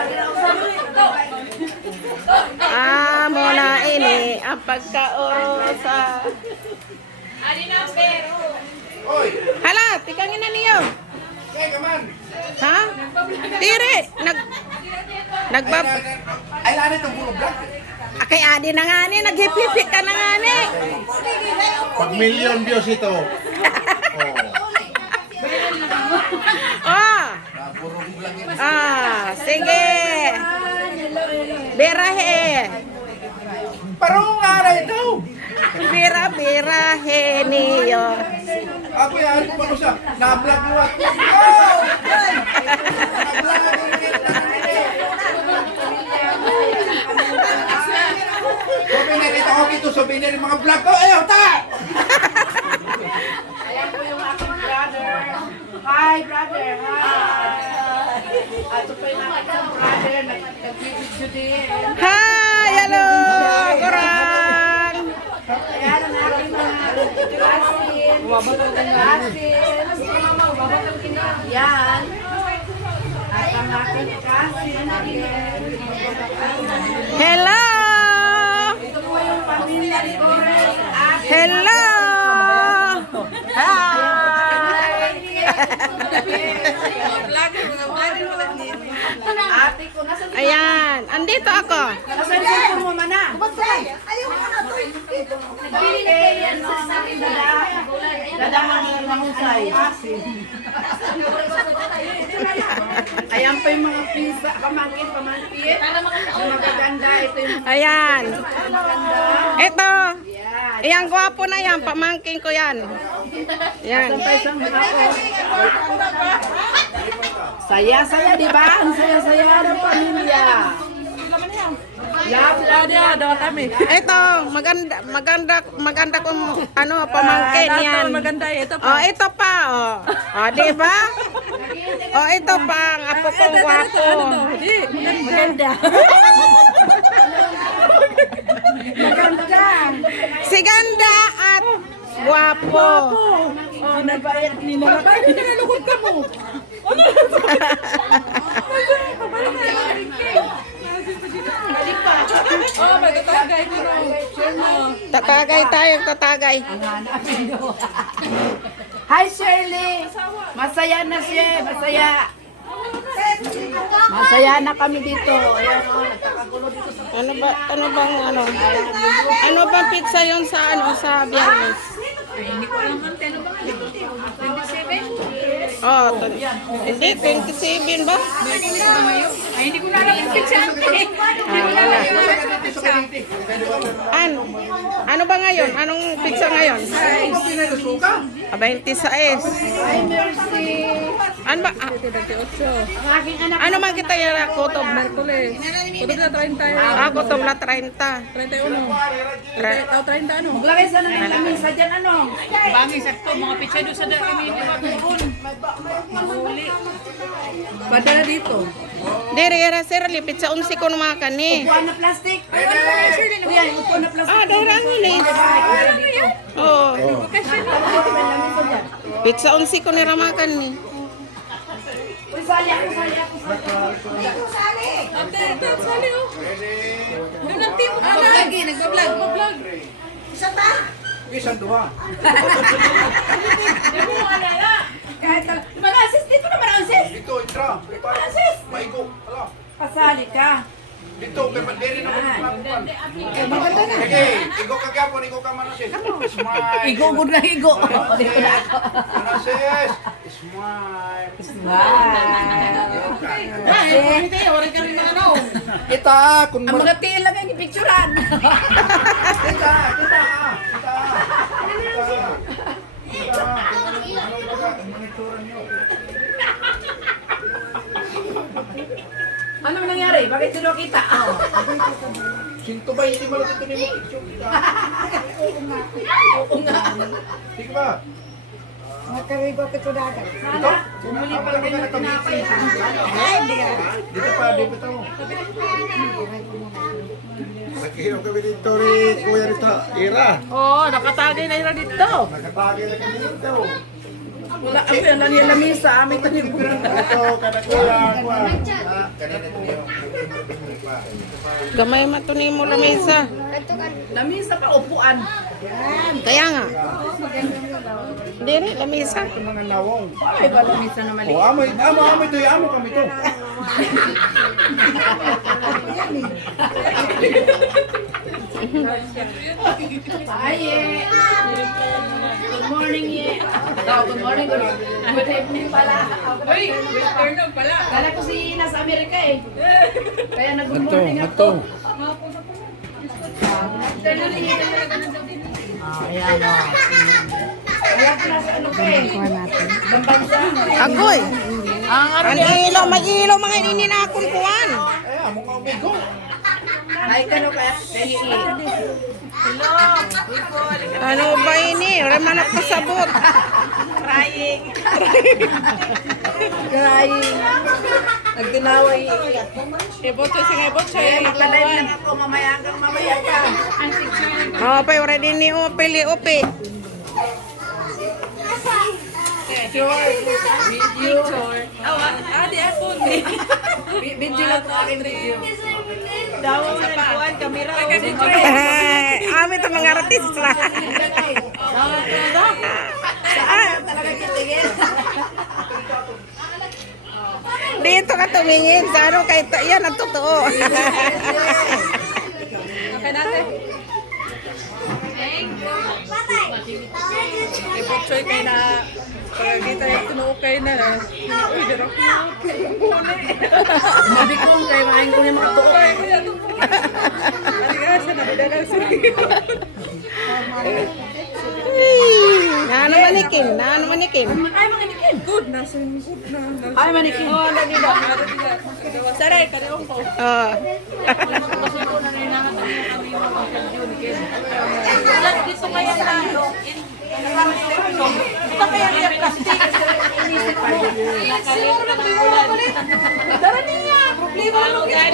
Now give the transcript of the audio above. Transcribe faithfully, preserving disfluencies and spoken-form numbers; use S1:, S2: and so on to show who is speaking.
S1: Ah, muna ini ang pagkaorosa. Hala, tikangin na niyo. Ha? Tiri, nag nagbab
S2: Ay, lani itong puro black.
S1: Kay adi na nga ni, naghipipik ka na nga ni.
S2: Pag million views ito.
S1: Oh. Ah, sige. Birahe.
S2: Parang nga ito.
S1: Bira, birahe niyo.
S2: Ako yan, paano siya? Na-vlog mo at... Oh! Souvenir, ito ako kito souvenir yung mga vlog ko. Ayaw, ta!
S3: Ayan po yung aking brother. Hi, brother. Hi. At ito po yung aking brother. Nag-video din.
S1: Hi, hello, kurang.
S3: Ayan ang aking mga cousin. Cousin. Yan. At ang aking cousin again.
S1: Hello.
S3: Ito po yung pamilya ni Boris.
S1: Hello.
S3: Ate ko, nasa
S1: Ayan, andito ako.
S3: nasa cellphone mo man na. Dadama mo ng mahusay. Ayan pa yung mga pizza, pamangkin, pamangkin. Yung magaganda, ito yung mga
S1: Ayan.
S3: magaganda.
S1: Ito.
S3: Yan.
S1: Ayan, gwapo na yan. Pamangking ko yan. Yan.
S3: Isang ako. Saya-saya, di ba? Ang saya-saya ng pamilya. Love, love, love kami.
S1: Ito, maganda, maganda, maganda kong ano, pamangkin yan.
S3: Maganda ito
S1: Oh, ito pa, oh. Oh, di ba? Oh, ito pa, ang apo kong gwapo.
S3: Maganda. Maganda.
S1: Si ganda at gwapo.
S3: Oh, nabayad ni Mama. Bakit nalulukod ka mo? Ano? Oh, magtatagay ko na.
S1: Tatagay tayo, tatagay.
S3: Hi, Shirley! Masaya na siya, masaya. Masaya na kami dito. Ayan, oh, nagkakagulo dito sa...
S1: Ano ba, ano bang ano? Ano bang pizza yun sa ano, sa Biyernes?
S3: Hindi ko alam ang telo ba? twenty-seven?
S1: Oh, to- hindi, twenty-seven ba?
S3: Ay, hindi ko na alam ang pizza.
S1: Ah, wala. Ano? Ano ba ngayon? Anong pizza ngayon? Ah, twenty-six.
S3: Hi, Mercy.
S1: Ano ba? Ah,
S3: Ang aking anak.
S1: ano man kita yung kutob?
S4: Merkules. Kutob na treinta.
S1: Ah, kutob na thirty.
S4: treinta y uno.
S1: Tra-
S4: Tao treinta ano?
S3: Maglagay sana ng lamisa dyan, ano?
S4: Bangi sakto mga pizza doon sa dami ni Mabun. Mahuli. Padala dito.
S1: Diri, era sir, lipit sa unsi ko ng mga kani.
S3: Upuan na plastic. Ay, ano na Shirley? Kuya, upuan na plastic.
S1: Ah, dahil ang hilis. Oo. Pizza unsi ko ni Ramakan ni.
S3: Uy, sali ako, sali ako, sali.
S4: Ate, ate, sali oh. Doon ang team. Nag-vlog eh, nag-vlog. Nag-vlog.
S2: Isang duha.
S3: Kahit, mga assist dito naman ang assist.
S2: Dito, intra.
S3: Assist.
S2: Maigo. Hala.
S3: Pasali ka.
S2: Dito, kay Panderi naman ang plakupan.
S3: Maganda na.
S2: Sige, igo ka gyapon, igo ka manasis. Smile.
S3: Igo, good na igo. Dito na ako.
S2: Manasis. Smile. Kita, kung
S3: Ang mga tiil lang ang ipicturan.
S2: Kita, kita ka. Kita. Kita. Kita. Ano ba ang monitoran nyo?
S3: Anong nangyari? Bakit sino kita?
S2: Sinto ba hindi mo lang ito ni mo picture kita?
S3: Oo nga.
S2: Sige ba?
S3: Nakaribo ka ito dagat.
S2: Ito? Bumuli pa lang kayo na tinapay. Dito pa, dito mo. Nakihinom kami dito rin, Kuya Rita. Ira.
S4: Oo, nakatagay na yun dito.
S2: Nakatagay na kami dito.
S3: Wala, ako yan lang yung lamisa, aming tanibunan.
S1: Gamay matuni mo lamesa.
S3: Lamisa ka upuan.
S1: Kaya nga. Diri, lamesa.
S2: Mga nawong.
S3: Ay, ba lamisa na mali?
S2: Oh, amoy, amo, amoy to, amo kami to.
S3: Hi, Ye. Good morning, Ye. Oh, good morning, good Good evening pala.
S4: Uy, afternoon pala.
S3: Kala ko si nasa Amerika eh. Kaya nag-good morning ako. Ayan o. Kaya pala sa ano ka eh. Ibang bansa.
S1: Agoy. Ang ilaw, may ilaw mga ininakon kuan.
S2: Eh, amo ka umigo.
S3: Ay, kano kaya? Hello.
S1: Ano ba ini? Wala man ako pasabot.
S3: Crying. Crying. Nagdinaway.
S4: Ibotso si nga ibotso.
S3: Kaya maglalayb lang ako. Mamaya kang mamaya ka.
S1: Oh, pa ora din ni Opeli Ope.
S3: Video.
S4: Awa, adi ako.
S3: Video lang sa akin video.
S4: Daw sa kuan kamera.
S1: Ami to mga artist lah.
S3: Talaga kitigil.
S1: Dito ka tumingin sa ano kay yan ang totoo.
S4: Okay natin. Ibotso kay na pagkita yung tinukay na na. Uy, dito ko.
S3: Sabi ko, kaya maayang ko yung mga tuok.
S4: Aligasa na bidala sa
S1: Na ano manikin, na ano manikin.
S3: Ay, mga nikin.
S4: good na, so good na.
S3: Ay, manikin.
S4: Oh, dali ba? Saray, kadaong ko.
S1: Oh.
S3: Gusto kaya na, ito kaya niya plastic. Inisip mo. Dara niya. Problema mo.